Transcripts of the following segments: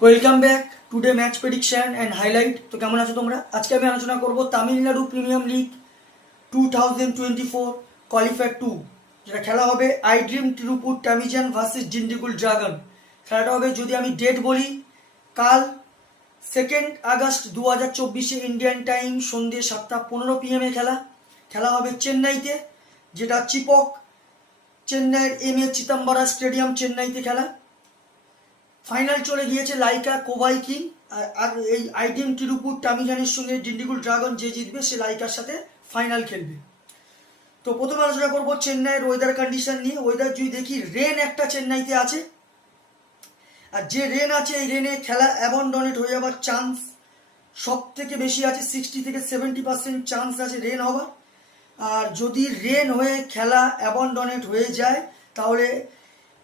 Welcome back today match prediction and highlight. তো কেমন আছো তোমরা? আজকে আমি আলোচনা করব তামিলনাড়ু প্রিমিয়াম লিগ 2024 কোয়ালিফায়ার 2, যেটা খেলা হবে iDream Tiruppur Tamizhan versus Dindigul dragon. খেলাটা হবে, যদি আমি ডেট বলি, কাল 2 আগস্ট 2024 ইন্ডিয়ান টাইম সন্ধ্যে 7:15 PM খেলা হবে চেন্নাইতে, যেটা চিপক চেন্নাইয়ের এম.এ. চিদাম্বরা স্টেডিয়াম চেন্নাইতে খেলা। ফাইনাল চলে গিয়েছে লাইকা কোবাই কিং, আর এই আইডিএম তিরুপুর টামিজানের সঙ্গে ডিন্ডিগুল ড্রাগন যে জিতবে সে লাইকার সাথে ফাইনাল খেলবে। তো প্রথমে আলোচনা করবো চেন্নাইয়ের ওয়েদার কন্ডিশন নিয়ে। ওয়েদার যদি দেখি, রেন একটা চেন্নাইতে আছে, আর যে রেন আছে এই রেনে খেলা অ্যাবন্ডনেট হয়ে যাওয়ার চান্স সব থেকে বেশি আছে। 60 থেকে 70% চান্স আছে রেন হওয়ার। আর যদি রেন হয়ে খেলা অ্যাবন্ডনেট হয়ে যায় তাহলে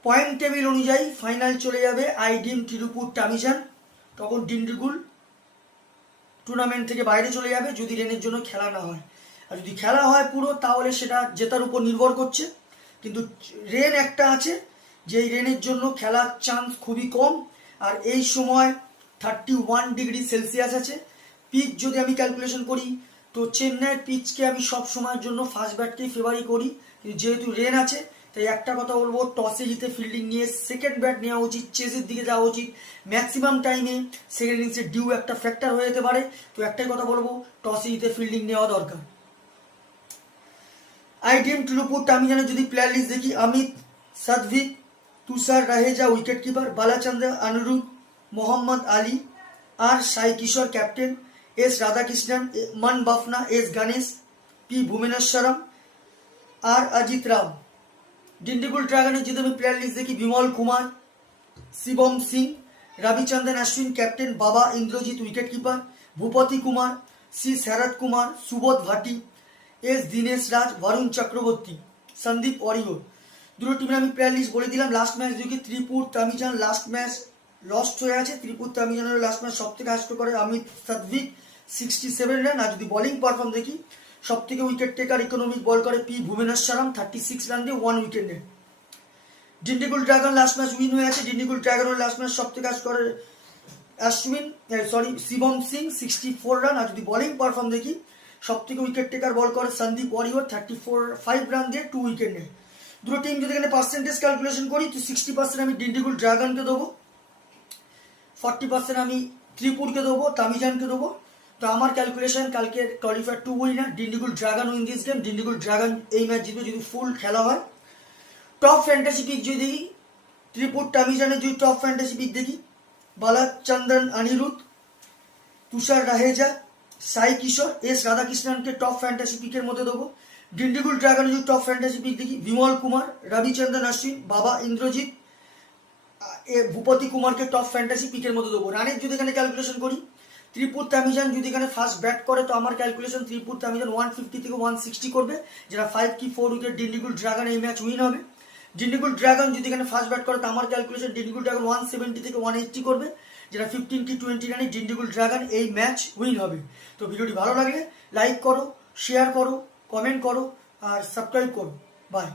পয়েন্ট টেবিল অনুযায়ী ফাইনাল চলে যাবে আইডিএম তিরুপুর টামিজান। তখন ডিন্ডিগুল টুর্নামেন্ট থেকে বাইরে চলে যাবে যদি রেনের জন্য খেলা না হয়। আর যদি খেলা হয় পুরো, তাহলে সেটা জেতার উপর নির্ভর করছে। কিন্তু রেন একটা আছে, যেই রেনের জন্য খেলার চান্স খুবই কম। আর এই সময় 31 ডিগ্রি সেলসিয়াস আছে। পিচ যদি আমি ক্যালকুলেশন করি, তো চেন্নাইয়ের পিচকে আমি সব সময়ের জন্য ফার্স্ট ব্যাটকেই ফেভারি করি। কিন্তু যেহেতু রেন আছে, তাই একটা কথা বলবো, টসে জিতে ফিল্ডিং নিয়ে সেকেন্ড ব্যাট নেওয়া উচিত, চেজের দিকে যাওয়া উচিত। ম্যাক্সিমাম টাইমে সেকেন্ড ইনিংসে ডিউ একটা ফ্যাক্টর হয়ে যেতে পারে। তো একটাই কথা বলবো, টসে জিতে ফিল্ডিং নেওয়া দরকার। আইডিএম তিরুপুর টামিজানের যদি প্লেয়ার লিস্ট দেখি, Amit Sadvi, Tushar Raheja wicket keeper, Balachandra Anirudh, Mohammad Ali, R Sai Kishore captain, S Radhakrishnan, Man Bafna, S Ganesh, P Bhuvaneswaram, R Ajith Rao. Dindigul ড্রাগনের যদি আমি প্লেয়ার লিস্ট দেখি, Bimal Kumar, Shivam Singh, Ravichandran Ashwin captain, Baba Indrajith wicket keeper, Bhupathi Kumar, C Sharath Kumar, Subodh Bhati, S Dinesh Raj, Varun Chakravarthy, Sandeep Warrier. দুটো টিমের আমি প্লেয়ার লিস্ট বলে দিলাম। লাস্ট ম্যাচ দেখি ত্রিপুর তামিজান লাস্ট ম্যাচ লস্ট হয়ে আছে। ত্রিপুর তামিজানের লাস্ট ম্যাচ সব থেকে হাস্ট করে অমিত সাদভি 67 রান। আর যদি বোলিং পারফর্ম দেখি, সব থেকে উইকেট টেকার ইকোনমিক বল করে পি ভুবনেশ্বরম 36 রান দিয়ে 1 উইকেট নেয়। Dindigul dragon last match win হয়ে আছে। ডিন্ডিগুল ড্রাগনের লাস্ট ম্যাচ সব থেকে হাস্ট করে শিবম সিং 64 রান। আর যদি বোলিং পারফর্ম দেখি, সব থেকে উইকেট টেকার বল করে সন্দীপ ওয়ারিয়র 5 রান দিয়ে 2 উইকেট নেয়। দুটো টিম যদি এখানে পার্সেন্টেজ ক্যালকুলেশন করি, তো 60% আমি ডিন্ডিগুল ড্রাগনকে দেবো, 40% আমি ত্রিপুরকে দেবো, তামিজানকে দেবো। তো আমার ক্যালকুলেশন, কালকে qualifier 2 winner Dindigul dragon win this game. Dindigul dragon এই ম্যাচ জিতবে যদি ফুল খেলা হয়। টপ ফ্যান্টাসি পিক যদি দেখি, ত্রিপুর টামিজানের যদি টপ ফ্যান্টাসি পিক দেখি, বালাচন্দ্রন অনিরুদ্ধ, তুষার রাহেজা, সাই কিশোর, এস রাধাকৃষ্ণনকে টপ ফ্যান্টাসি পিকের মধ্যে দেবো। ডিন্ডিগুল ড্রাগনের যদি টপ ফ্যান্টাসি পিক দেখি, বিমল কুমার, রবিচন্দ্রন অশ্বিন, বাবা ইন্দ্রজিৎ, ভূপতি কুমারকে টপ ফ্যান্টাসি পিকের মধ্যে দেবো। রানের যদি এখানে ক্যালকুলেশন করি, ত্রিপুর তামিজান যদি এখানে ফার্স্ট ব্যাট করে, তো আমার ক্যালকুলেশন ত্রিপুর তামিজান 150 থেকে 160 করবে, যেটা 5 কি 4 উইকেট ডিন্ডিগুল ড্রাগন এই ম্যাচ উইন হবে। ডিন্ডিগুল ড্রাগন যদি এখানে ফার্স্ট ব্যাট করে, তো আমার ক্যালকুলেশন ডিন্ডিগুল ড্রাগন 170 থেকে 180 করবে, যেটা 15 কি 20 রানে ডিন্ডিগুল ড্রাগন এই ম্যাচ উইন হবে। তো ভিডিওটি ভালো লাগলে লাইক করো, শেয়ার করো, কমেন্ট করো, আর সাবস্ক্রাইব করো। বাই।